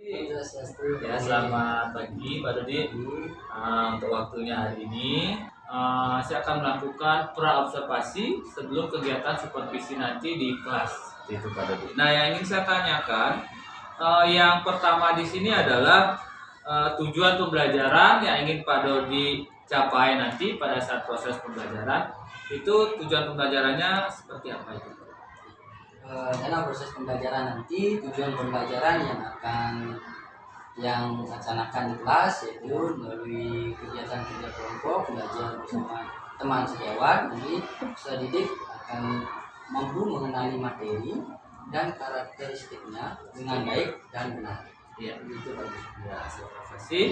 Ya, selamat pagi Pak Dodi. Untuk waktunya hari ini, saya akan melakukan pra-observasi sebelum kegiatan supervisi nanti di kelas. Itu Pak Dodi. Nah, yang ingin saya tanyakan, yang pertama di sini adalah tujuan pembelajaran yang ingin Pak Dodi capai nanti pada saat proses pembelajaran. Itu tujuan pembelajarannya seperti apa itu? Dalam proses pembelajaran nanti, tujuan pembelajaran yang laksanakan di kelas yaitu melalui kegiatan kerja kelompok, belajar bersama teman sejawat. Nanti peserta didik akan mampu mengenali materi dan karakteristiknya dengan baik dan benar. Ya, Itu bagus. ya, terima kasih.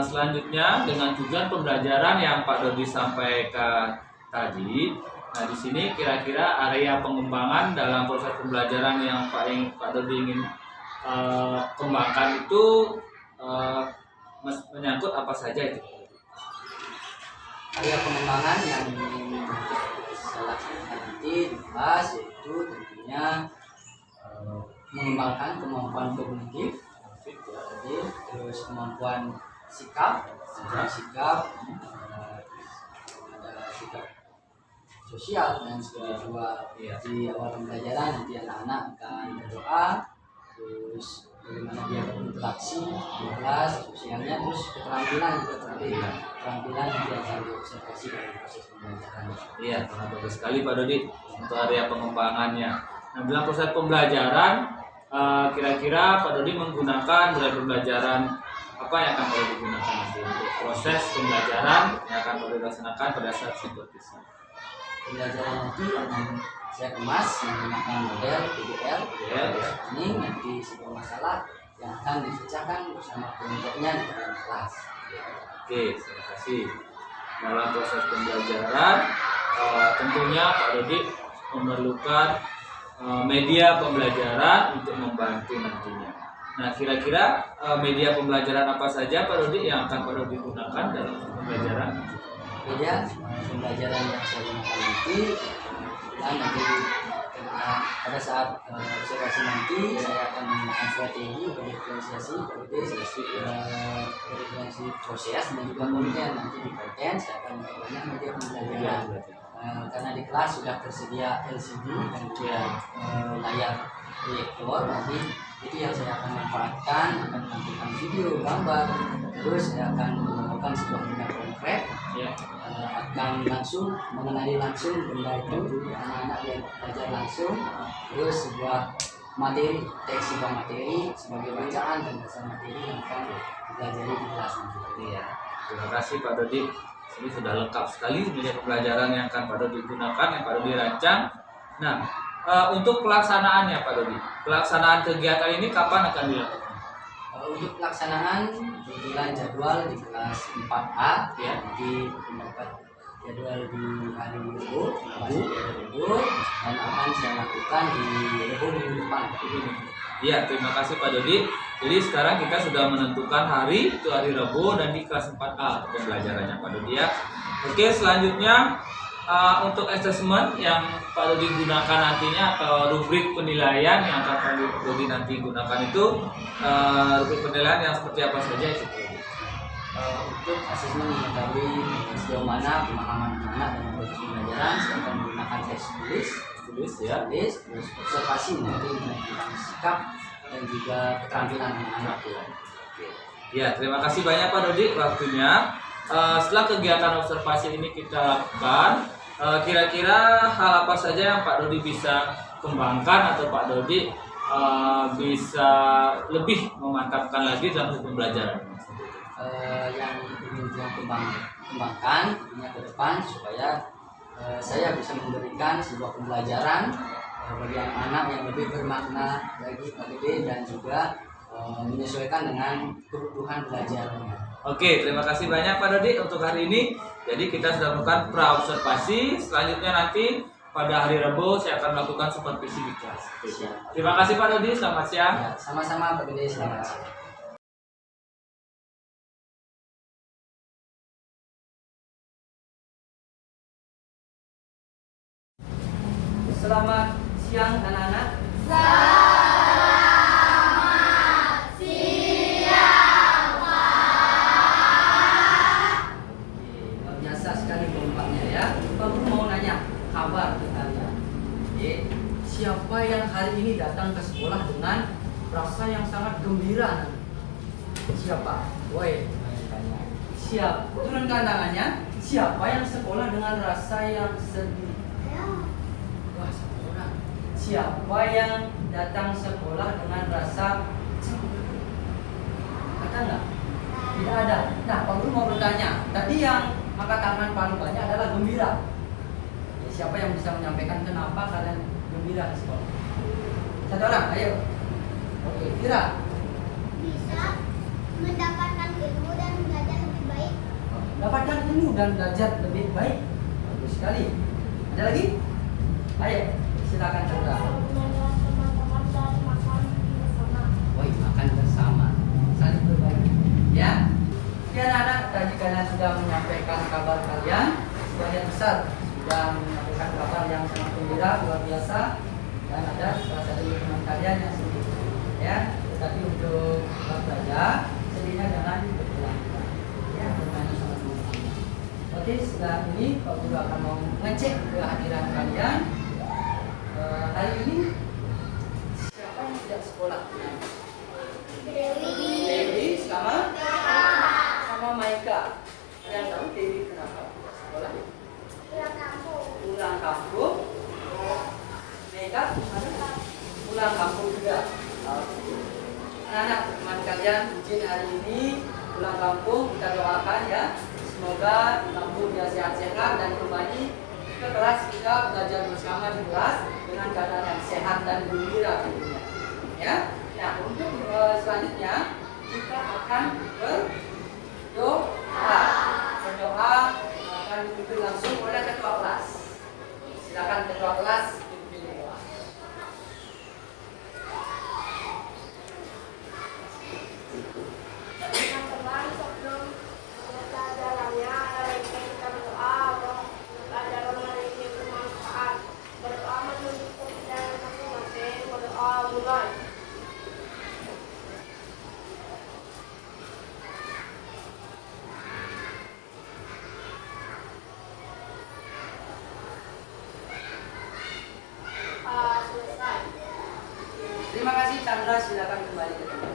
Selanjutnya dengan tujuan pembelajaran yang Pak Dodi sampaikan tadi. Nah, di sini kira-kira area pengembangan dalam proses pembelajaran yang Pak Dodi ingin kembangkan itu menyangkut apa saja itu? Area pengembangan yang ingin saya laksanakan nanti di kelas yaitu tentunya mengembangkan kemampuan kognitif, terus kemampuan sikap, ada sikap sosial dan spiritual. Di awal pembelajaran nanti anak-anak akan berdoa, terus bagaimana dia berinteraksi di kelas, sosialnya, terus keterampilan juga keterampilan nanti akan diobservasi dalam proses pembelajaran. Iya, sangat bagus sekali Pak Dodi untuk area pengembangannya. Nah, dalam proses pembelajaran kira-kira Pak Dodi menggunakan mulai pembelajaran apa yang akan Pak Dodi gunakan nanti untuk proses pembelajaran yang akan Pak Dodi laksanakan pada saat supervisi? Pembelajaran nanti akan saya kemas menggunakan model PBL. Ini nanti sebuah masalah yang akan dipecahkan bersama kelompoknya di dalam kelas. Oke, terima kasih. Dalam proses pembelajaran tentunya Pak Dodi memerlukan media pembelajaran untuk membantu nantinya. Nah, kira-kira media pembelajaran apa saja Pak Dodi yang akan Pak Dodi gunakan dalam pembelajaran? Media pembelajaran yang saya gunakan nanti pada saat observasi nanti saya akan menggunakan strategi berdiferensiasi proses dan juga konten. Nanti di konten saya akan banyak media pembelajaran karena di kelas sudah tersedia LCD dan juga layar proyektor. Nanti itu yang saya akan manfaatkan, akan menampilkan video, gambar, terus saya akan melakukan sebuah tindak konkret, akan langsung mengenali langsung benda itu, anak-anak yang belajar langsung, terus sebuah materi, teks sebuah materi sebagai bacaan dan dasar materi yang akan dipelajari di kelas nanti. Iya, terima kasih Pak Dodi. Ini sudah lengkap sekali media pembelajaran yang akan Pak Dodi gunakan, yang Pak Dodi rancang. Nah, untuk pelaksanaannya Pak Dodi, pelaksanaan kegiatan ini kapan akan dilakukan? Untuk pelaksanaan kebetulan jadwal di kelas 4A nanti mendapat jadwal di hari Rabu dan akan saya lakukan di Rabu minggu depan. Iya, terima kasih Pak Dodi. Jadi sekarang kita sudah menentukan hari, itu hari Rabu dan di kelas 4A pembelajarannya Pak Dodi ya. Oke, selanjutnya untuk asesmen yang Pak Dodi gunakan nantinya atau rubrik penilaian yang akan Pak Dodi nanti gunakan itu rubrik penilaian yang seperti apa saja itu? Untuk asesmen mengetahui sejauh mana pemahaman anak dalam proses pembelajaran, saya akan menggunakan tes tulis, terus observasi nanti menentukan sikap dan juga keterampilan anak-anak. Ya, terima kasih banyak Pak Dodi waktunya. Setelah kegiatan observasi ini kita lakukan, kira-kira hal apa saja yang Pak Dodi bisa kembangkan atau Pak Dodi bisa lebih memantapkan lagi dalam pembelajaran? Yang ingin saya kembangkan tentunya ke depan supaya saya bisa memberikan sebuah pembelajaran bagi anak-anak yang lebih bermakna bagi Pak Dodi dan juga menyesuaikan dengan kebutuhan belajarnya. Oke, terima kasih banyak Pak Dodi untuk hari ini. Jadi kita sudah melakukan pra-observasi. Selanjutnya nanti pada hari Rabu saya akan melakukan supervisi di kelas. Terima kasih Pak Dodi, selamat siang. Ya, sama-sama Pak Dodi, selamat siang. Selamat siang anak-anak. Selamat siang. Woi, tanya. Turunkan tangannya. Siapa yang sekolah dengan rasa yang sedih? Wah, satu orang. Siapa yang datang sekolah dengan rasa cemburu? Ada nggak? Tidak ada. Nah, Pak Guru mau bertanya. Tadi yang angkat tangan paling banyak adalah gembira. Ya, siapa yang bisa menyampaikan kenapa kalian gembira di sekolah? Satu orang, ayo. Oke, Kira. Bisa mendapatkan ilmu dan belajar lebih baik. Dapatkan ilmu dan belajar lebih baik. Bagus sekali. Ada lagi? Ayo, silakan Chandra. Teman-teman dan makan bersama. Woi, makan bersama, saling berbagi. Ya, sekian anak. Tadi kalian sudah menyampaikan kabar kalian. Sebagian besar sudah menyampaikan kabar yang sangat gembira, luar biasa. Dan ada salah satu teman kalian yang sedih. Ya, tetapi untuk belajar, sedihnya jangan berkelanjutan. Ya, bermain sama teman-teman. Oke, setelah ini Pak Guru akan mau ngecek kehadiran kalian. Hari ini siapa yang tidak sekolah? Dewi sama Maika. Ada yang tahu Dewi kenapa tidak sekolah? Pulang kampung. Maika pulang kampung juga. Anak-anak teman kalian izin hari ini pulang kampung, kita doakan ya. Semoga di kampung dia sehat-sehat dan kembali ke kelas, kita belajar bersama di kelas dengan keadaan yang sehat dan gembira tentunya. Ya. Nah, untuk selanjutnya kita akan berdoa. Berdoa akan dipimpin langsung oleh ketua kelas. Silakan ketua kelas pimpin doa. Teman-teman, sebelum pelajarannya ada baiknya kita berdoa. Pelajaran hari ini bermanfaat. Berdoa menuju kepercayaan masing-masing. Berdoa mulai. Selesai. Terima kasih Chandra, silakan kembali ke tempat.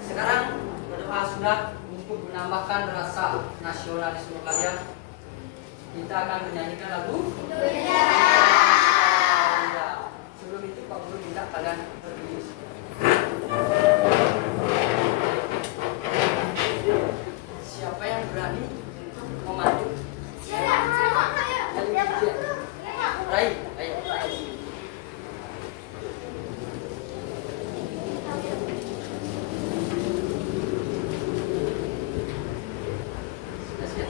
Sekarang berdoa sudah untuk menambahkan rasa nasionalisme kalian. Kita akan menyanyikan lagu Bendera. Sebelum itu Pak Guru minta kalian berdiri. Siapa yang berani memandu? Rai, ayo. Sudah siap?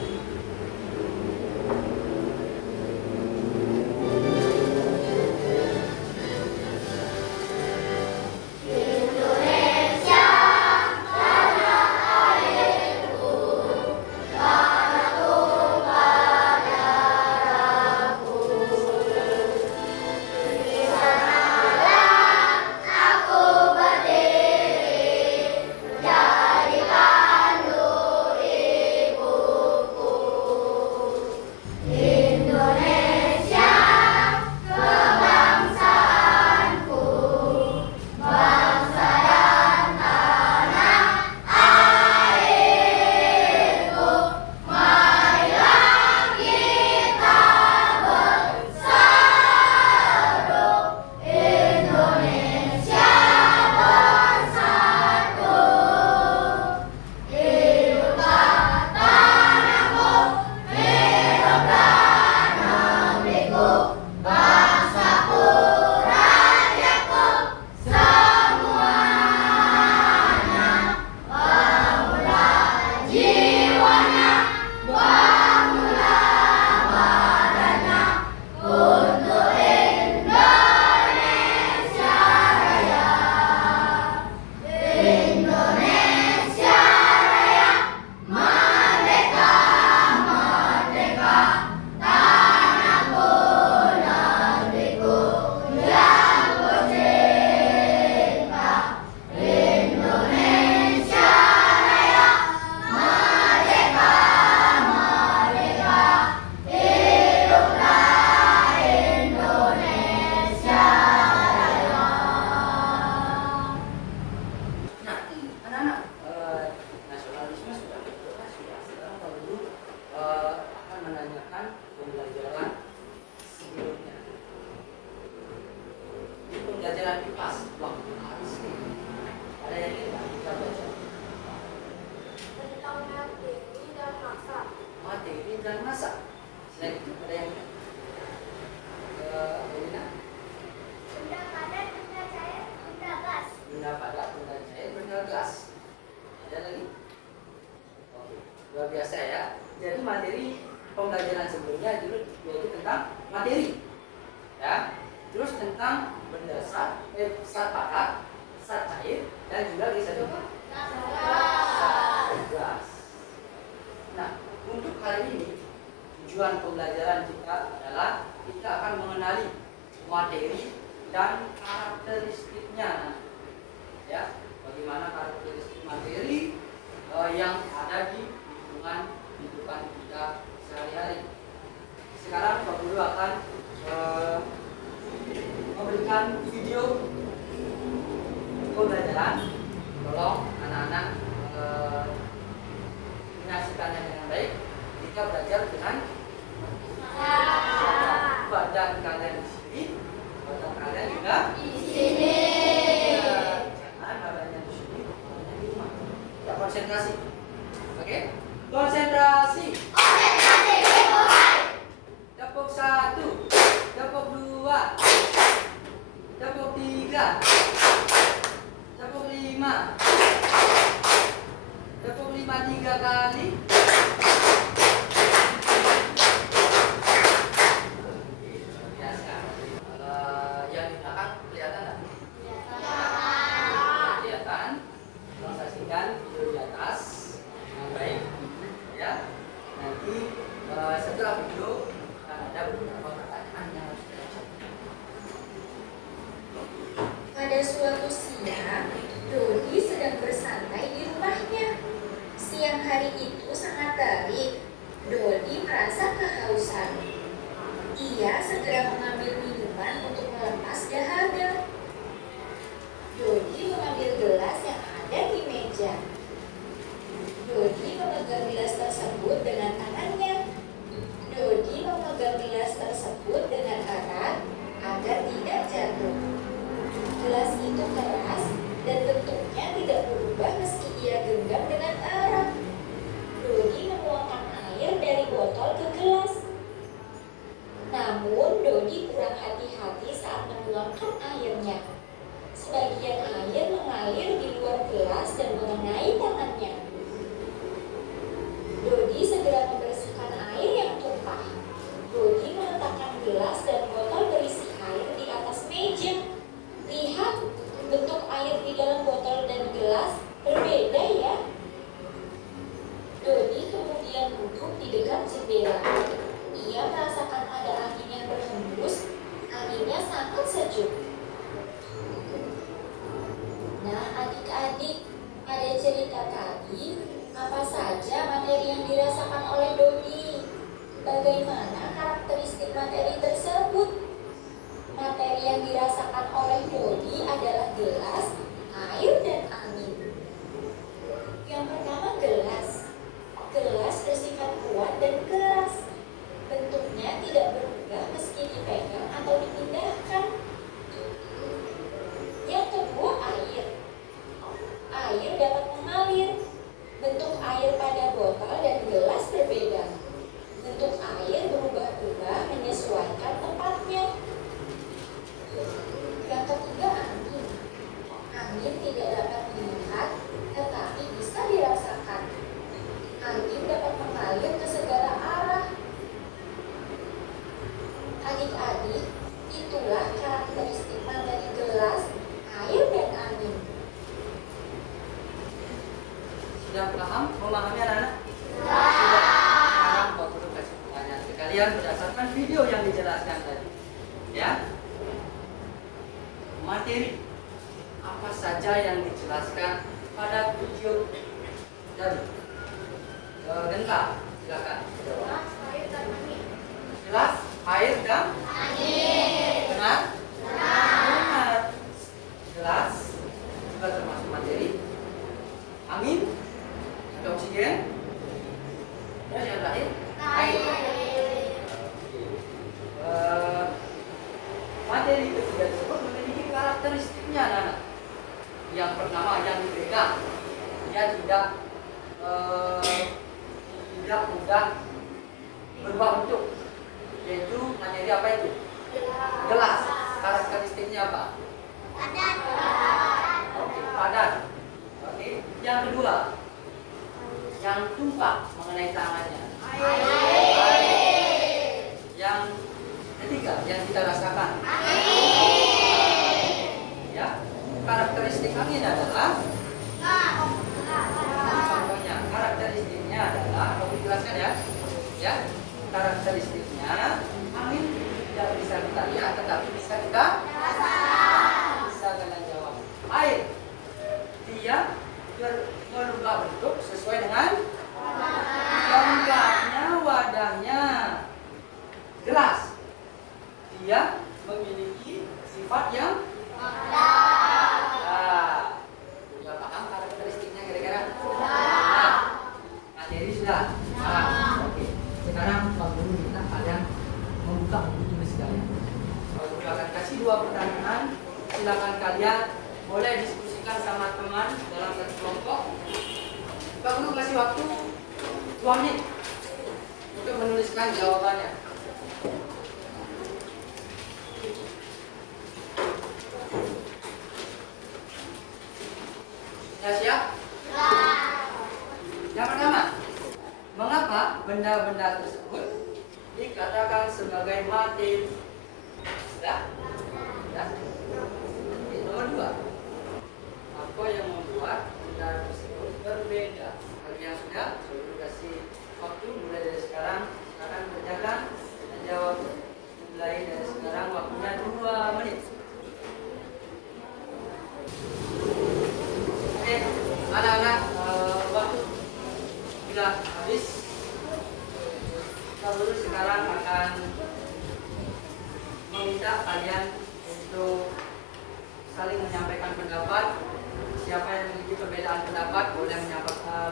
pembelajaran sebelumnya yaitu tentang materi, ya. Terus tentang benda zat padat, zat cair, dan juga zat gas. Nah, untuk hari ini tujuan pembelajaran kita adalah kita akan mengenali materi dan karakteristiknya, ya. Bagaimana karakteristik materi yang ada di lingkungan kehidupan kita sehari-hari. Sekarang Pak Guru akan memberikan video pembelajaran. Tolong anak-anak menyaksikannya dengan baik. Kita belajar dengan badan kalian di sini, badan kalian juga di sini. Jangan badannya di sini, badannya di rumah. Ya, konsentrasi. Oke? Konsentrasi. Tepuk 1, tepuk 2, tepuk 3, tepuk 5, tepuk 5 3 kali. Biasa. Yang di belakang kelihatan nggak? Kelihatan. Tolong saksikan video di atas dengan baik, ya. Nanti setelah video ada beberapa pertanyaan yang harus kita jawab. Pada suatu siang, Dodi sedang bersantai di rumahnya. Siang hari itu sangat terik. Dodi merasa kehausan. Ia segera mengambil minuman untuk melepas dahaga. Dodi mengambil gelas yang ada di meja. Dodi memegang gelas tersebut dengan tangannya. Dodi memegang gelas tersebut dengan erat agar tidak jatuh. Gelas itu keras dan bentuknya tidak berubah meski ia genggam dengan erat. Dodi menuangkan air dari botol ke gelas. Namun Dodi kurang hati-hati saat menuangkan airnya. Sebagian air mengalir di luar gelas dan mengenai tangannya. Dodi segera membersihkan air yang tumpah. Dodi meletakkan gelas dan botol berisi air di atas meja. Lihat, bentuk air di dalam botol dan gelas berbeda ya. Dodi kemudian duduk di dekat jendela. Ia merasakan ada angin yang berhembus. Anginnya sangat sejuk. Nah, adik-adik, pada cerita tadi, apa saja materi yang dirasakan oleh Dodi? Bagaimana karakteristik materi tersebut? Materi yang dirasakan oleh Dodi adalah gelas, air, dan angin. Yang pertama gelas. Gelas bersifat kuat dan keras. Bentuknya tidak berubah meski dipegang atau dipindahkan. Yang kedua air. Air dapat mengalir. Bentuk air pada botol dan gelas berbeda. Bentuk air berubah-ubah menyesuaikan tempatnya. Yang ketiga angin. Angin tidak dapat dilihat, tetapi bisa dirasakan. Angin dapat mengalir ke segala arah. Adik-adik, itulah karakteristik materi gelas, air, dan angin. Sudah paham? Memahami anak-anak? Sudah. Sekarang Pak Guru kasih pertanyaan ke kalian berdasarkan video yang dijelaskan tadi. Ya. Materi apa saja yang dijelaskan pada video tadi? Genta, silakan. Gelas, air, dan angin. Benar? Benar. Gelas juga termasuk materi. Angin, ada oksigen. Terus yang terakhir, air. Materi ketiga tersebut memiliki karakteristiknya, anak-anak. Yang pertama yang dipegang, dia tidak mudah berubah bentuk, yaitu materi apa itu? Gelas. Karakteristiknya apa? Padat. Oke, padat. Oke. Yang kedua, yang tumpah mengenai tangannya. Air. tidak yang kita rasakan? Ya, karakteristik angin adalah contohnya, karakteristiknya adalah, aku jelaskan ya. Ya, karakteristiknya angin tidak bisa kita lihat, tetapi bisa kita bisa kalian jawab. Air, dia merubah bentuk sesuai dengan tempatnya, wadahnya. Gelas, dia memiliki sifat yang sudah paham karakteristiknya kira-kira? Materi sudah. Oke. Sekarang Pak Guru minta kalian membuka buku tulis kalian. Pak Guru akan kasih 2 pertanyaan. Silakan kalian boleh diskusikan sama teman dalam satu kelompok. Pak Guru kasih waktu 2 menit untuk menuliskan jawabannya. Ya, siap? Yang pertama, mengapa benda-benda tersebut dikatakan sebagai materi? Sudah? Ya. Oke, nomor 2. Apa yang membuat benda tersebut berbeda? Bagi yang sudah, saya kasih waktu mulai dari sekarang. Silakan kerjakan dan jawab. Mulai dari sekarang waktunya 2 menit. Oke, anak-anak, waktu sudah habis. Pak Guru sekarang akan meminta kalian untuk saling menyampaikan pendapat. Siapa yang memiliki perbedaan pendapat boleh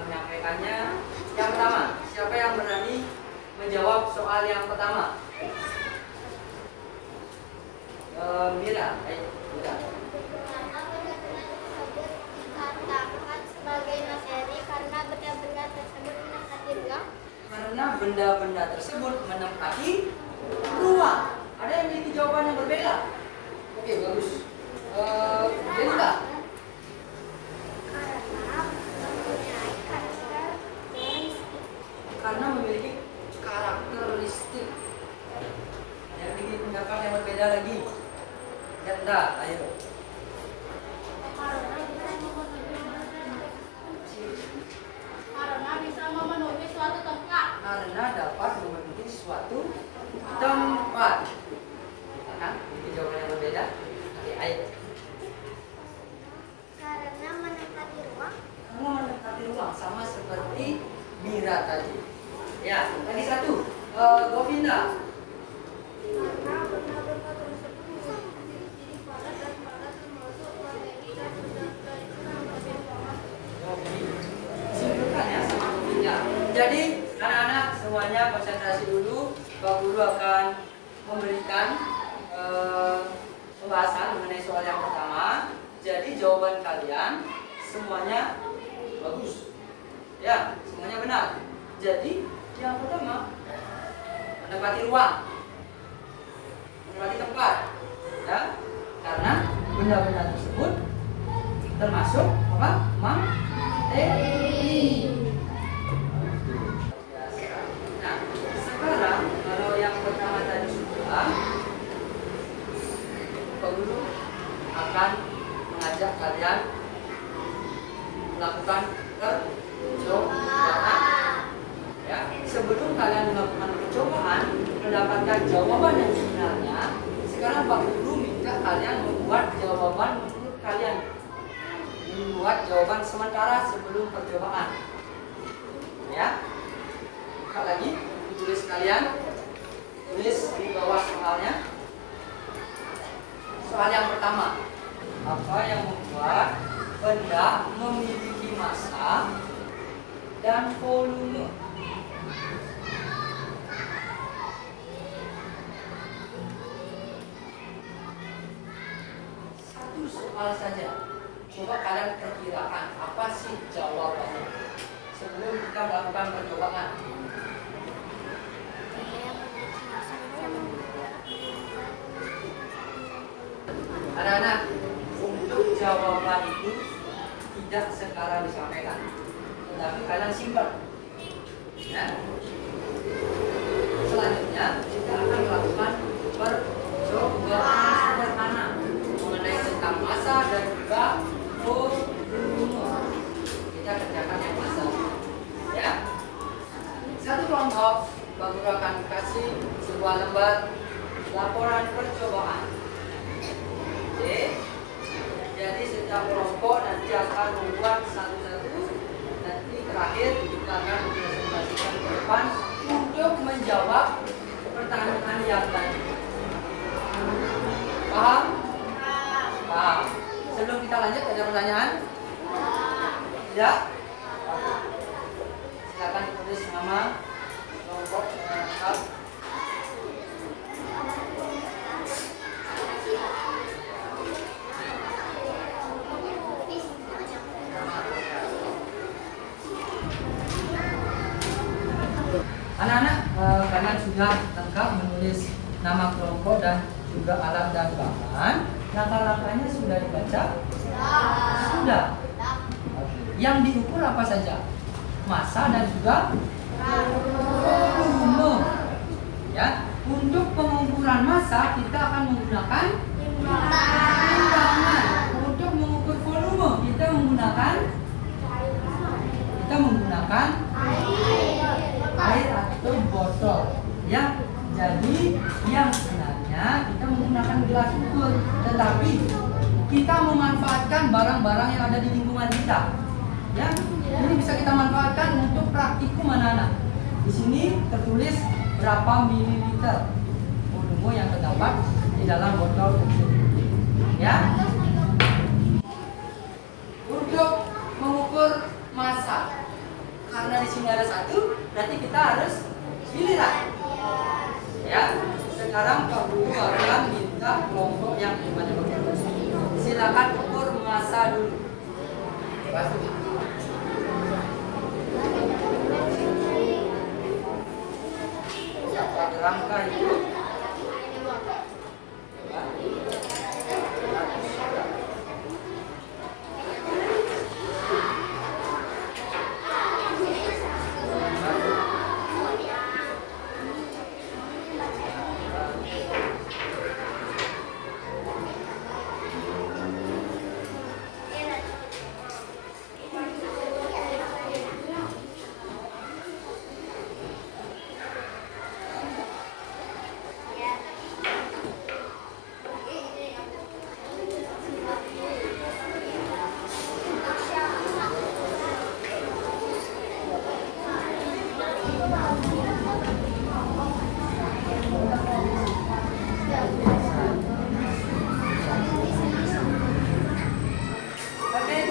menyampaikannya. Yang pertama, siapa yang berani menjawab soal yang pertama? Mira, Mira. Dikatakan sebagai materi karena benda-benda tersebut menempati ruang. Karena benda-benda tersebut menempati ruang. Ada yang memiliki jawaban yang berbeda? Oke, bagus. Denita. Karena memiliki karakteristik. Ada yang memiliki pendapat yang berbeda lagi? Denda, ayo. Karena bisa memenuhi suatu tempat. Karena dapat memenuhi suatu tempat. Kan? Ini jawaban yang berbeda. Oke, ayo. Karena menempati ruang. Karena menempati ruang sama seperti Mira tadi. Ya, lagi satu. Govinda. Karena benda-benda tersebut memiliki ciri padat dan padat termasuk materi dan benda-benda itu menempati ruangan. Simpulkan ya sama Govinda. Jadi anak-anak semuanya konsentrasi dulu. Pak Guru akan memberikan pembahasan mengenai soal yang pertama. Jadi jawaban kalian semuanya bagus. Ya, semuanya benar. Jadi yang pertama menempati ruang, menempati tempat. Ya, karena benda-benda tersebut termasuk apa? Materi. Nah, sekarang kalau yang pertama tadi sudah, Pak Guru akan mengajak kalian melakukan percobaan. Ya, sebelum kalian melakukan percobaan mendapatkan jawaban yang sebenarnya, sekarang Pak Guru minta kalian membuat jawaban menurut kalian, membuat jawaban sementara sebelum percobaan. Ya, buka lagi, tulis kalian, tulis di bawah soalnya. Soal yang pertama, apa yang membuat benda memiliki massa dan volume? Satu soal saja. Coba kalian perkirakan apa sih jawabannya sebelum kita melakukan percobaan. Anak-anak, untuk jawaban itu tidak sekarang disampaikan, tetapi kalian simpan. Ya. Selanjutnya kita akan melakukan percobaan. jawaban sederhana mengenai tentang massa dan juga volume. Kita kerjakan yang massa. Ya. Satu kelompok Pak Guru akan kasih sebuah lembar laporan percobaan. Oke. Jadi setiap kelompok nanti akan membuat satu-satu. Nanti terakhir kita akan mempresentasikan ke depan untuk menjawab pertanyaan yang tadi. Paham? Paham. Sebelum kita lanjut, ada pertanyaan? Tidak? Silakan tulis nama kelompok lengkap. Anak-anak, kalian sudah lengkap menulis nama kelompok dan juga alat dan bahan. Langkah-langkahnya sudah dibaca? Sudah. Yang diukur apa saja? Massa dan juga volume. Ya, untuk pengukuran massa kita akan menggunakan timbangan. Untuk mengukur volume kita menggunakan air atau botol. Ya, jadi yang sebenarnya kita menggunakan gelas ukur, tetapi kita memanfaatkan barang-barang yang ada di lingkungan kita. Ya, ini bisa kita manfaatkan untuk praktikum anak-anak. Di sini tertulis berapa mililiter volume yang terdapat di dalam botol tersebut. Ya, untuk mengukur massa, karena di sini ada satu, nanti kita harus giliran. Ya, sekarang Pak Guru akan minta kelompok yang dimana begitu. Silakan ukur massa dulu. Siapa rangka itu?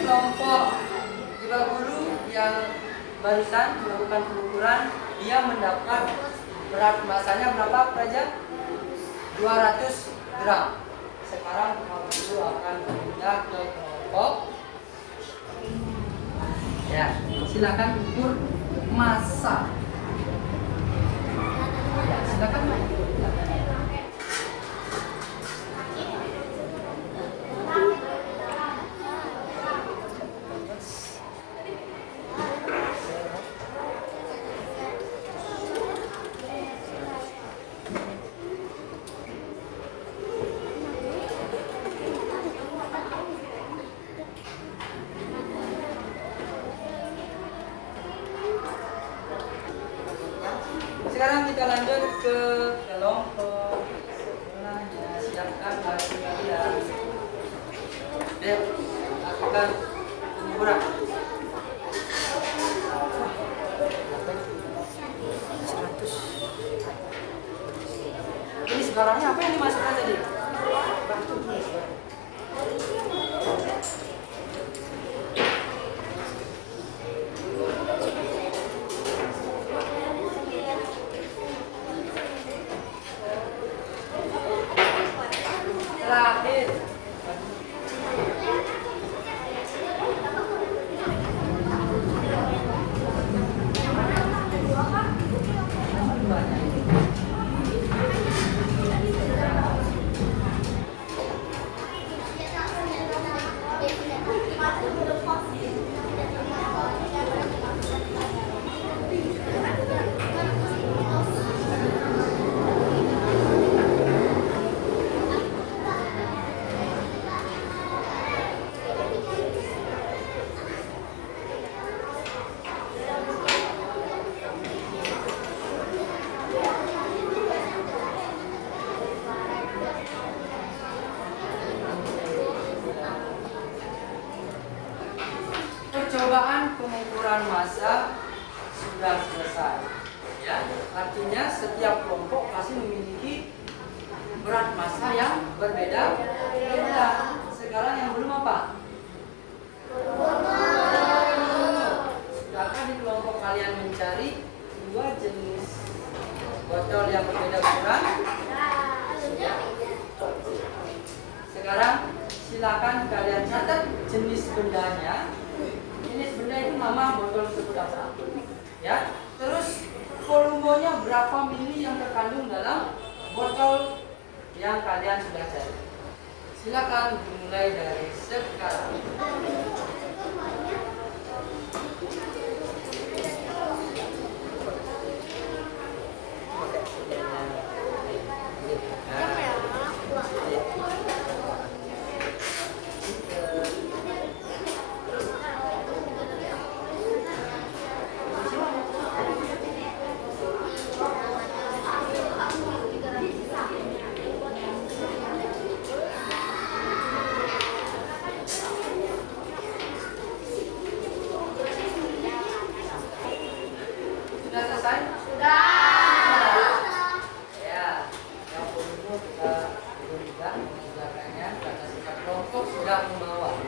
Kelompok di Pak Guru yang barusan melakukan pengukuran, dia mendapat berat massanya berapa Praja? 200 gram. Sekarang Pak Guru akan pindah ke kelompok. Ya, silakan ukur massa. Ya, silakan. Sekarang kita lanjut ke kelompok sebelahnya. Siapkan baju kalian. Dek, lakukan pengukuran. Ini sekarangnya apa yang dimasukkan tadi? Terakhir. percobaan pengukuran massa sudah selesai. Ya, artinya setiap kelompok pasti memiliki berat massa yang berbeda-beda. Sekarang yang belum apa? Sudahkah di kelompok kalian mencari dua jenis botol yang berbeda ukuran? Sekarang silakan kalian catat jenis bendanya. Jenis benda itu nama botol tersebut apa? Ya. Terus volumenya berapa mili yang terkandung dalam botol yang kalian sudah cari. Silakan dimulai dari sekarang. Sudah selesai? Ya, yang perlu kita juga mengerjakannya karena setiap kelompok sudah membawa.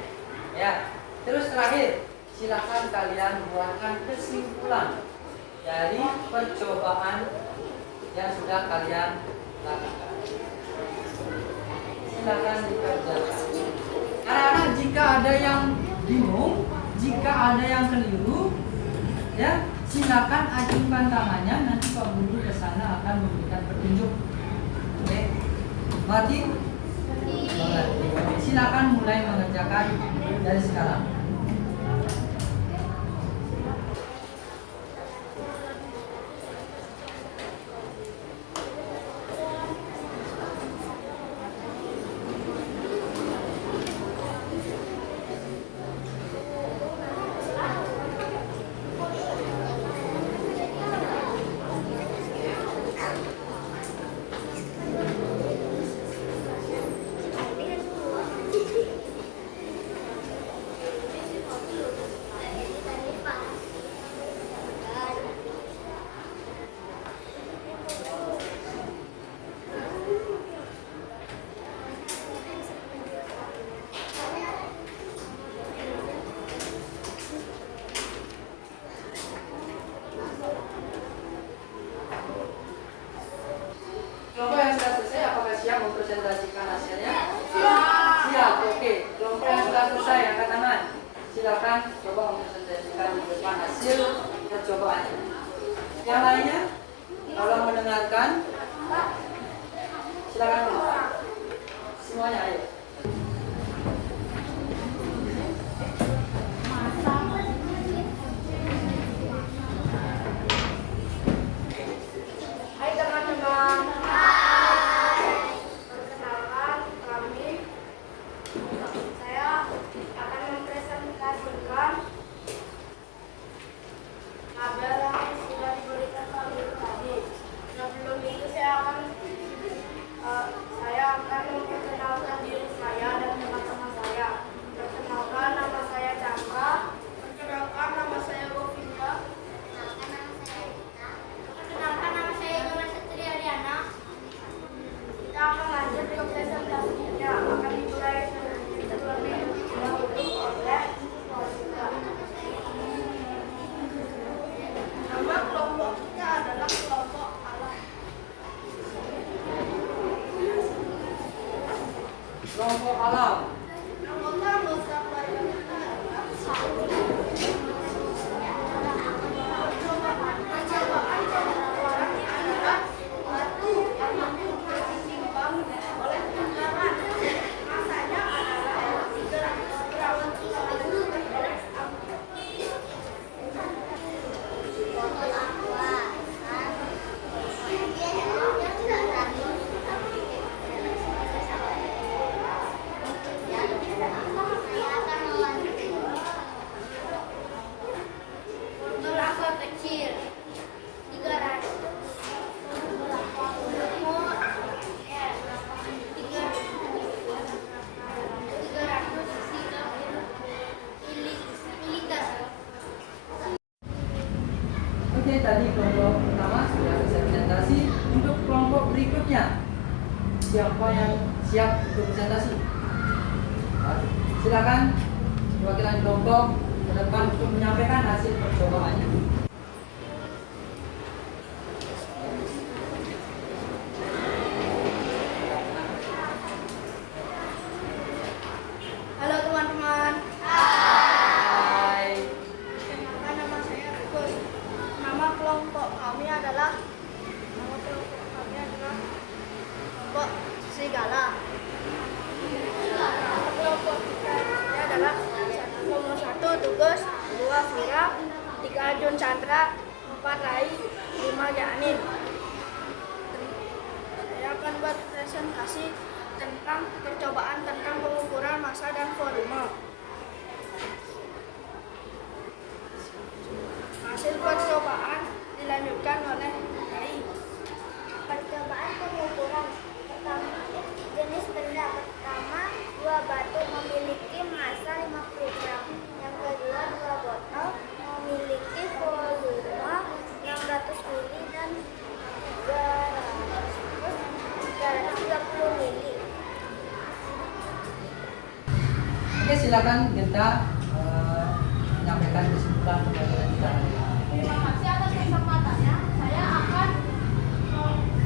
Ya, terus terakhir, silakan kalian buatkan kesimpulan dari percobaan yang sudah kalian lakukan. Silakan dikerjakan. Anak-anak, jika ada yang bingung, jika ada yang keliru, ya, silakan acungkan tangannya, nanti Pak Guru ke sana akan memberikan petunjuk. Oke, berarti silakan mulai mengerjakan dari sekarang. Kelompok yang sudah selesai, apakah siap mempresentasikan hasilnya? Siap, oke. Kelompok yang sudah selesai, angkat tangan. Silakan coba mempresentasikan di depan hasil percobaannya. Yang lainnya, kalau mendengarkan, silakan semuanya, ayo. Hai teman-teman. Perkenalkan kami. Saya akan mempresentasikan tabel yang sudah diberikan kami tadi. Sebelum itu saya akan memperkenalkan diri Oke, tadi kelompok pertama sudah selesai presentasi. Untuk kelompok berikutnya, siapa yang siap untuk presentasi? Silakan perwakilan kelompok ke depan untuk menyampaikan hasil percobaannya. Halo teman-teman. Hai. Kenalkan, nama saya Agus. Nama kelompok kami adalah kelompok serigala. Kelompok ini adalah nomor 1 Tugas, 2 Vira, 3 Jun Chandra, 4 Rai, 5 Janin. Saya akan buat presentasi tentang percobaan tentang pengukuran massa dan volume. Hasil percobaan dilanjutkan oleh Rai. Percobaan pengukuran pertama, jenis benda pertama, 2 batu memiliki massa 50 gram. Yang kedua, 2 botol memiliki volume 600 ml dan 330 ml. Oke, silakan Genta menyampaikan kesimpulan pembelajaran kita. Terima kasih atas kesempatannya. Saya akan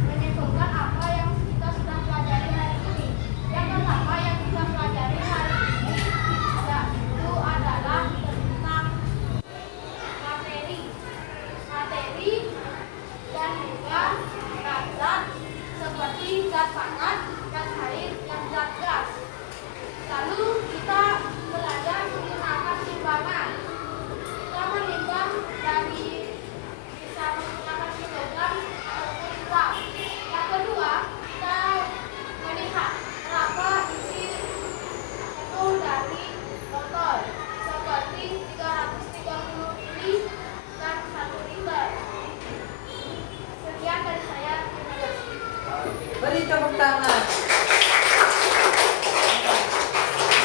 menyimpulkan apa yang kita sudah pelajari hari ini. Yang pertama yang kita pelajari hari ini yaitu adalah tentang materi dan juga zat seperti zat pakan, zat air, dan zat gas. Lalu kita belajar menggunakan timbangan. Kita menimbang dari bisa menggunakan kilogram ataupun gram. Yang kedua, kita melihat berapa isi penuh dari botol seperti 330 ml dan 1 liter. Sekian dari saya. Terima kasih. Beri tepuk tangan.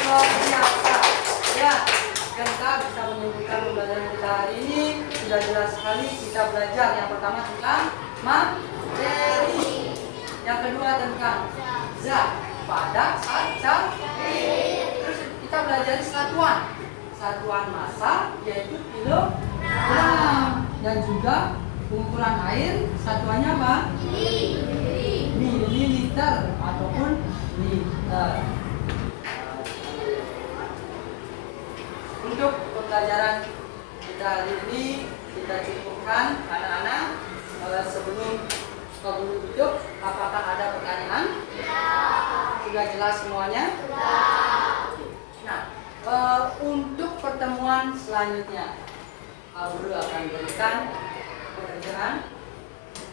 Luar biasa. Ya, Genta bisa menunjukkan pembelajaran kita hari ini. Sudah jelas sekali kita belajar yang pertama tentang materi, yang kedua tentang zat pada cair. Terus kita belajar satuan massa yaitu kilogram, dan juga pengukuran air satuannya apa? Mililiter ataupun liter. Untuk pembelajaran kita hari ini kita cukupkan anak-anak. Sebelum guru tutup, apakah ada pertanyaan? Sudah jelas semuanya? Nah, untuk pertemuan selanjutnya, guru akan berikan pekerjaan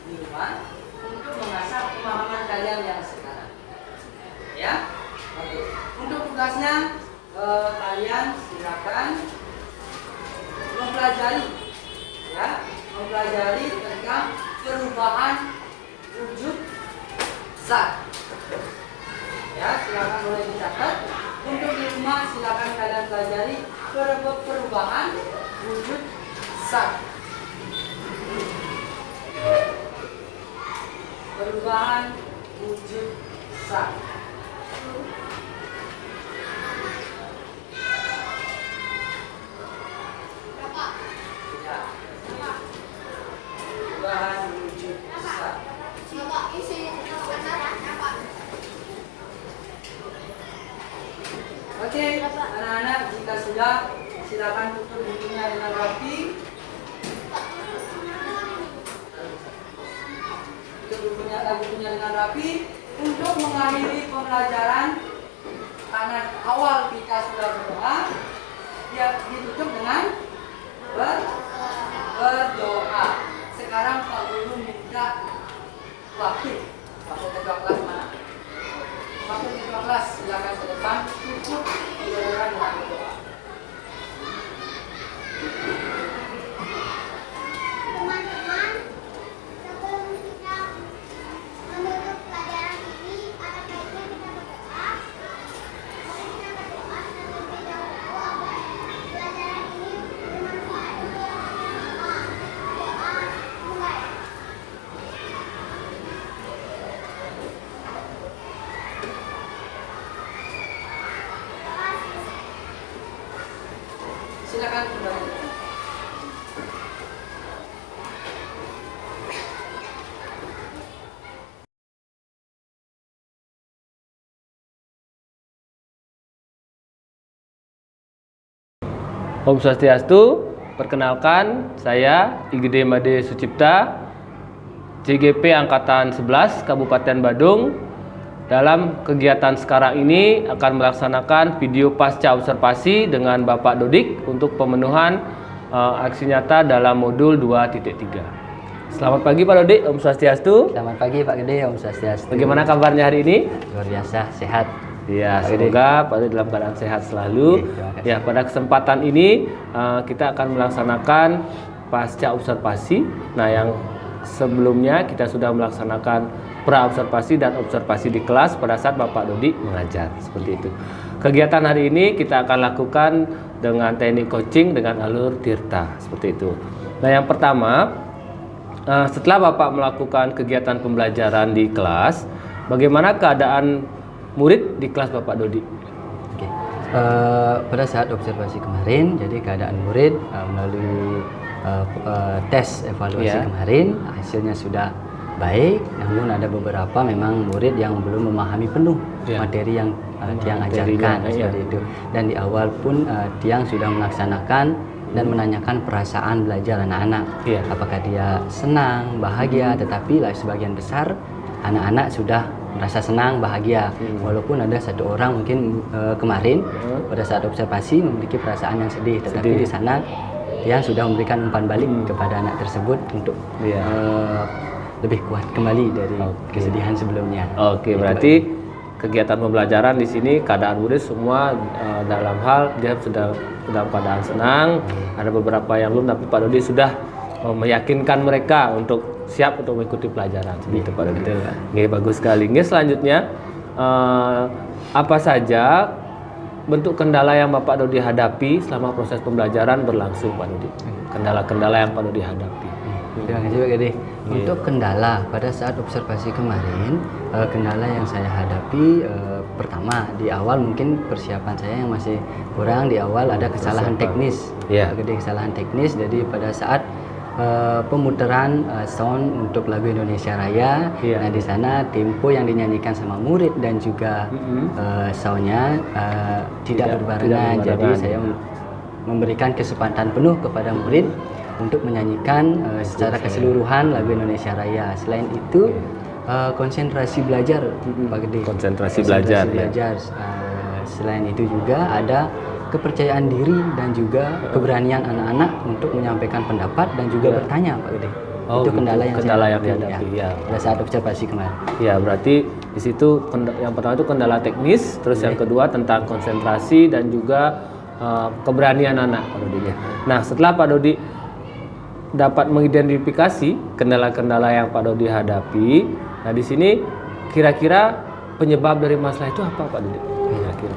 di rumah untuk mengasah pemahaman kalian yang sekarang. Ya, oke. Untuk tugasnya, kalian silakan mempelajari tentang perubahan wujud zat. Ya, silakan boleh dicatat. Untuk di rumah silakan kalian pelajari perubahan wujud zat. Perubahan wujud zat. Ya. Perubahan wujud zat. Oke, anak-anak, jika sudah, silakan tutup bukunya dengan rapi. Bukunya dengan rapi. Untuk mengakhiri pembelajaran, karena awal kita sudah berdoa, dia ditutup dengan berdoa. Sekarang Pak Guru minta wakil ketua kelas mana? Wakil ketua kelas silakan ke depan, tutup pembelajaran dengan berdoa. Teman-teman, sebelum kita menutup pelajaran ini, ada baiknya kita berdoa. Mari kita berdoa terlebih dahulu agar pelajaran Silakan kembali. Om Swastiastu, perkenalkan saya IGD Made Sucipta, CGP Angkatan 11 Kabupaten Badung. Dalam kegiatan sekarang ini akan melaksanakan video pasca observasi dengan Bapak Dodik untuk pemenuhan aksi nyata dalam modul 2.3. Selamat pagi Pak Dodik, Om Swastiastu. Selamat pagi Pak Gede, Om Swastiastu. Bagaimana kabarnya hari ini? Luar biasa, sehat. Ya, Pak Gede. semoga Pak Dodik dalam keadaan sehat selalu. Oke, terima kasih. Ya, pada kesempatan ini kita akan melaksanakan pasca observasi. Nah, yang sebelumnya kita sudah melaksanakan pra observasi dan observasi di kelas pada saat Bapak Dodik mengajar, seperti itu. Kegiatan hari ini kita akan lakukan dengan teknik coaching dengan alur tirta, seperti itu. Nah, yang pertama, setelah Bapak melakukan kegiatan pembelajaran di kelas, bagaimana keadaan murid di kelas Bapak Dodik? Oke. Pada saat observasi kemarin, jadi keadaan murid melalui tes evaluasi Ya. kemarin hasilnya sudah baik, namun ada beberapa memang murid yang belum memahami penuh Ya. materi yang Tiang Materinya, ajarkan ya. seperti itu. Dan di awal pun Tiang sudah melaksanakan dan menanyakan perasaan belajar anak-anak. Ya. Apakah dia senang, bahagia, tetapi lah sebagian besar anak-anak sudah merasa senang, bahagia. Walaupun ada satu orang mungkin kemarin pada saat observasi memiliki perasaan yang sedih, tetapi Sedih. di sana Tiang sudah memberikan umpan balik kepada anak tersebut untuk Iya. lebih kuat kembali dari Oke. kesedihan sebelumnya. Oke, Gitu, berarti kegiatan pembelajaran di sini keadaan murid semua dalam hal dia sudah dalam keadaan senang. Ada beberapa yang belum, tapi Pak Dodi sudah meyakinkan mereka untuk siap untuk mengikuti pelajaran. Seperti itu Pak Dodi. Oke, bagus sekali. Oke, selanjutnya apa saja bentuk kendala yang Bapak Dodi hadapi selama proses pembelajaran berlangsung, Pak Dodi? Kendala-kendala yang Pak Dodi hadapi. Terima kasih Pak Gede. Untuk kendala pada saat observasi kemarin, kendala yang saya hadapi pertama di awal mungkin persiapan saya yang masih kurang. Di awal ada kesalahan teknis, Iya. Pak Gede, kesalahan teknis. Jadi pada saat pemutaran sound untuk lagu Indonesia Raya, Iya. nah di sana tempo yang dinyanyikan sama murid dan juga soundnya tidak berbarengan. tidak Jadi berbarengan. saya memberikan kesempatan penuh kepada murid untuk menyanyikan secara keseluruhan lagu Indonesia Raya. Selain itu konsentrasi belajar, Pak Gede. Konsentrasi belajar, ya. belajar. Selain itu juga ada kepercayaan diri dan juga keberanian anak-anak untuk menyampaikan pendapat dan juga bertanya, Pak Gede. Oh, Itu gitu. kendala yang Kendala saya yang dihadapi, ya. pada saat observasi kemarin. Ya, berarti di situ yang pertama itu kendala teknis, terus yang kedua tentang konsentrasi dan juga keberanian anak, Pak Dodi. Nah, setelah Pak Dodi dapat mengidentifikasi kendala-kendala yang Pak Dodi hadapi, nah di sini kira-kira penyebab dari masalah itu apa, Pak Dodi? Kira-kira.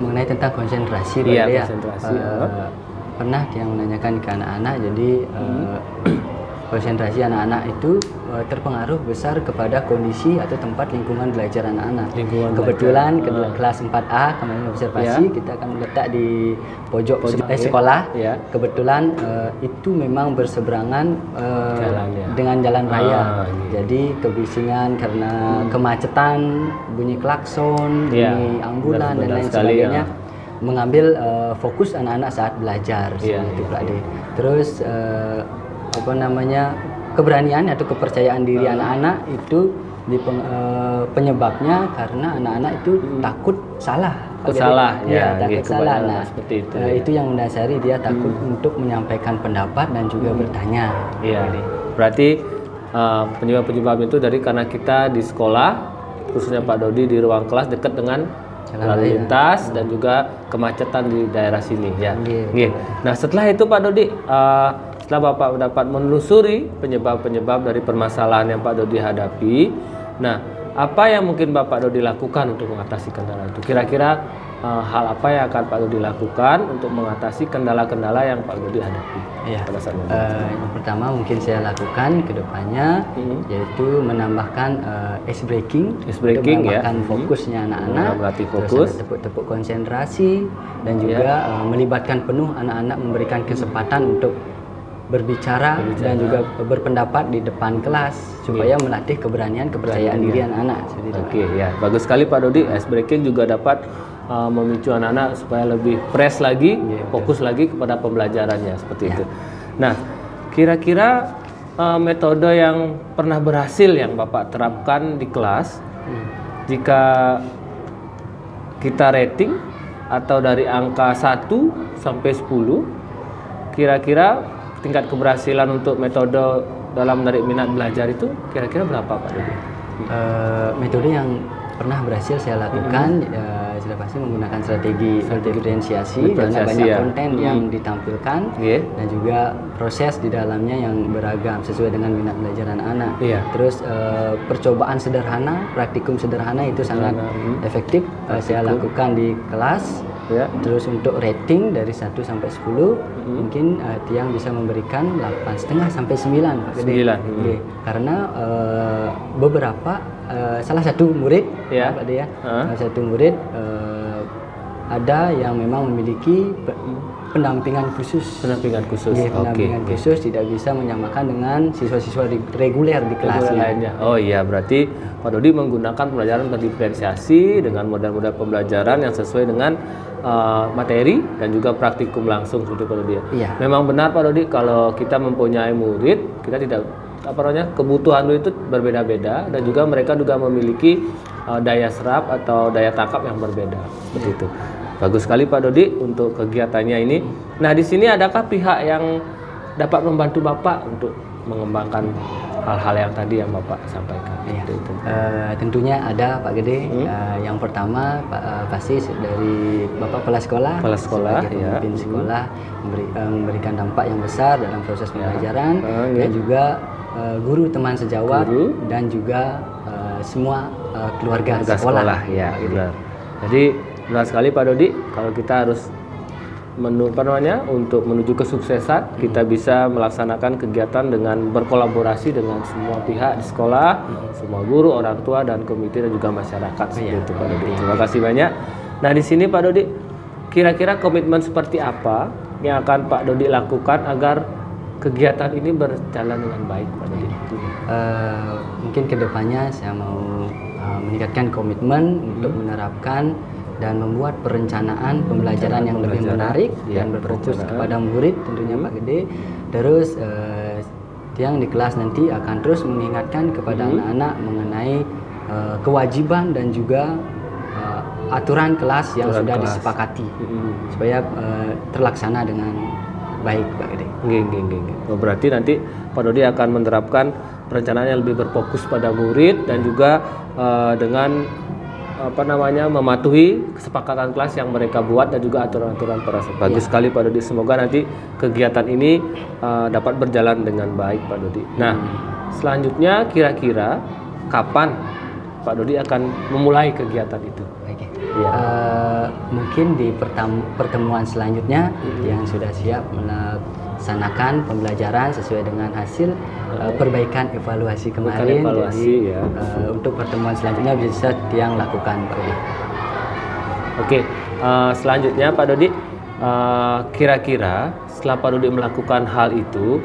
Mengenai tentang konsentrasi, Pak Iya, Gede, ya. konsentrasi, Pernah yang menanyakan ke anak-anak, jadi konsentrasi anak-anak itu terpengaruh besar kepada kondisi atau tempat lingkungan belajar anak-anak. Lingkungan Kebetulan belajar. Kelas 4A kemarin observasi, Ya. kita akan letak di pojok ya. sekolah. Ya. Kebetulan itu memang berseberangan Jalannya. dengan jalan raya. Gitu. Jadi kebisingan karena kemacetan, bunyi klakson, Ya, bunyi ambulan dan benar lain sekali, sebagainya ya. mengambil fokus anak-anak saat belajar. Iya, Seperti itu, Pak Ade. Terus keberanian atau kepercayaan diri anak-anak itu penyebabnya karena anak-anak itu takut salah. Pak Ade. Salah, Iya, ya, takut gitu, salah. Pak. Nah, Seperti itu, ya. itu yang mendasari dia takut untuk menyampaikan pendapat dan juga bertanya. Iya. Pak Ade. Berarti penyebab-penyebab itu dari karena kita di sekolah, khususnya Pak Dodi di ruang kelas dekat dengan Jalan lalu raya. lintas dan juga kemacetan di daerah sini, ya. Iya, Nggih. Nah, setelah itu Pak Dodi, setelah Bapak dapat menelusuri penyebab-penyebab dari permasalahan yang Pak Dodi hadapi, nah apa yang mungkin Bapak Dodi lakukan untuk mengatasi kendala itu? Kira-kira hal apa yang akan Pak Dodi lakukan untuk mengatasi kendala-kendala yang Pak Dodi hadapi Ya, pada saat ini? yang pertama mungkin saya lakukan ke depannya yaitu menambahkan ice breaking, Ice breaking, untuk ya. menambahkan fokusnya anak-anak, Berarti terus fokus. ada tepuk-tepuk konsentrasi dan juga melibatkan penuh anak-anak, memberikan kesempatan untuk berbicara dan juga berpendapat di depan kelas supaya melatih keberanian, kepercayaan diri anak-anak. Seperti itu. Oke, ya, bagus sekali Pak Dodi. Ice breaking juga dapat memicu anak-anak supaya lebih fresh lagi, fokus lagi kepada pembelajarannya seperti itu. Nah, kira-kira metode yang pernah berhasil yang Bapak terapkan di kelas, jika kita rating atau dari angka 1 sampai 10, kira-kira tingkat keberhasilan untuk metode dalam menarik minat belajar itu kira-kira berapa Pak Dodi? Metode yang pernah berhasil saya lakukan sudah pasti menggunakan strategi diferensiasi, karena banyak ya. konten yang ditampilkan dan juga proses di dalamnya yang beragam sesuai dengan minat belajar anak-anak. Terus percobaan sederhana, praktikum sederhana itu sangat efektif saya lakukan di kelas. Terus untuk rating dari 1 sampai 10 mungkin Tiang bisa memberikan 8,5 sampai 9 Pak Gede. Karena beberapa salah satu murid Pak Gede salah satu murid ada yang memang memiliki pendampingan khusus. Pendampingan khusus tidak bisa menyamakan dengan siswa-siswa reguler di kelas lainnya. Oh iya, berarti Pak Dodi menggunakan pembelajaran terdiferensiasi dengan model-model pembelajaran yang sesuai dengan materi dan juga praktikum langsung seperti Pak Dodi. Memang benar Pak Dodi, kalau kita mempunyai murid, kita tidak kebutuhan murid itu berbeda-beda dan juga mereka juga memiliki daya serap atau daya tangkap yang berbeda seperti itu. Bagus sekali Pak Dodi untuk kegiatannya ini. Nah, di sini adakah pihak yang dapat membantu Bapak untuk mengembangkan hal-hal yang tadi yang Bapak sampaikan? Tentunya ada Pak Gede. Yang pertama pasti dari Bapak Kepala Sekolah sebagai pemimpin sekolah memberikan dampak yang besar dalam proses pembelajaran dan juga guru teman sejawat dan juga semua keluarga sekolah. Ya, benar. Jadi benar sekali Pak Dodi, kalau kita harus untuk menuju kesuksesan, kita bisa melaksanakan kegiatan dengan berkolaborasi dengan semua pihak di sekolah, semua guru, orang tua, dan komite dan juga masyarakat seperti itu Pak Dodi. Terima kasih banyak. Nah, di sini Pak Dodi, kira-kira komitmen seperti apa yang akan Pak Dodi lakukan agar kegiatan ini berjalan dengan baik Pak Dodi? Mungkin kedepannya saya mau meningkatkan komitmen untuk menerapkan dan membuat perencanaan pembelajaran yang lebih menarik dan berfokus kepada murid tentunya Pak Gede. Terus Tiang di kelas nanti akan terus mengingatkan kepada anak-anak mengenai kewajiban dan juga aturan kelas yang sudah disepakati supaya terlaksana dengan baik Pak Gede. Berarti nanti Pak Dodi akan menerapkan perencanaan yang lebih berfokus pada murid dan juga dengan mematuhi kesepakatan kelas yang mereka buat dan juga aturan-aturan perasaan. Bagus sekali Pak Dodi. Semoga nanti kegiatan ini dapat berjalan dengan baik Pak Dodi. Nah, selanjutnya kira-kira kapan Pak Dodi akan memulai kegiatan itu? Mungkin di pertemuan selanjutnya yang sudah siap melaksanakan pembelajaran sesuai dengan hasil perbaikan evaluasi kemarin. Jadi untuk pertemuan selanjutnya bisa Tiang lakukan Pak Dodi. Oke, selanjutnya Pak Dodi, kira-kira setelah Pak Dodi melakukan hal itu,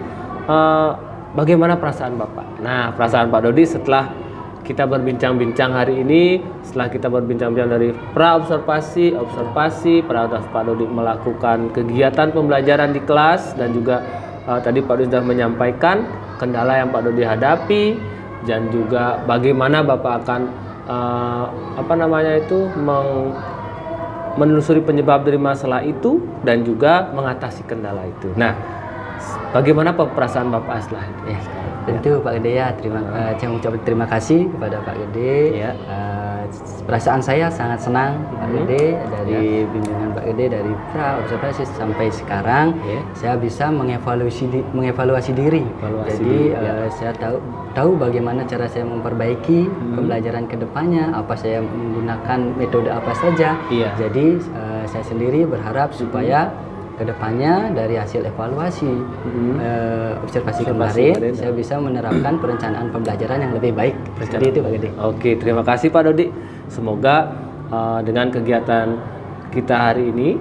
bagaimana perasaan Bapak? Nah, perasaan Pak Dodi setelah kita berbincang-bincang hari ini, setelah kita berbincang-bincang dari pra-observasi, observasi, Pak Dodi melakukan kegiatan pembelajaran di kelas dan juga tadi Pak Dodi sudah menyampaikan kendala yang Pak Dodi hadapi dan juga bagaimana Bapak akan menelusuri penyebab dari masalah itu dan juga mengatasi kendala itu. Nah, Bagaimana perasaan Bapak setelah itu? Ya, tentu Pak Gede ya, saya mengucapkan terima kasih kepada Pak Gede. Ya. Perasaan saya sangat senang Pak Gede, dari bimbingan Pak Gede dari pra observasi sampai sekarang Ya. saya bisa mengevaluasi diri. Evaluasi Jadi diri, ya. saya tahu bagaimana cara saya memperbaiki pembelajaran kedepannya, apa saya menggunakan metode apa saja. Iya. Jadi saya sendiri berharap supaya kedepannya dari hasil evaluasi observasi kemarin saya bisa menerapkan perencanaan pembelajaran yang lebih baik. Seperti itu Pak Gede. Oke, terima kasih Pak Dodi. Semoga dengan kegiatan kita hari ini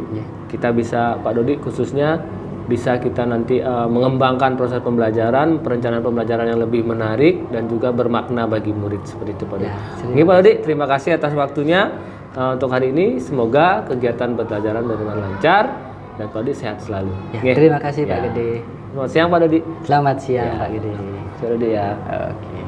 kita bisa, Pak Dodi khususnya, bisa kita nanti mengembangkan proses pembelajaran, perencanaan pembelajaran yang lebih menarik dan juga bermakna bagi murid, seperti itu Pak Dodi. Oke Pak Dodi, terima kasih atas waktunya untuk hari ini. Semoga kegiatan pembelajaran berjalan lancar dan Pak Dodi sehat selalu. Ya, terima kasih Pak Gede. Selamat siang Pak Dodi. Selamat siang Pak Gede. Pak Dodi ya. Oke.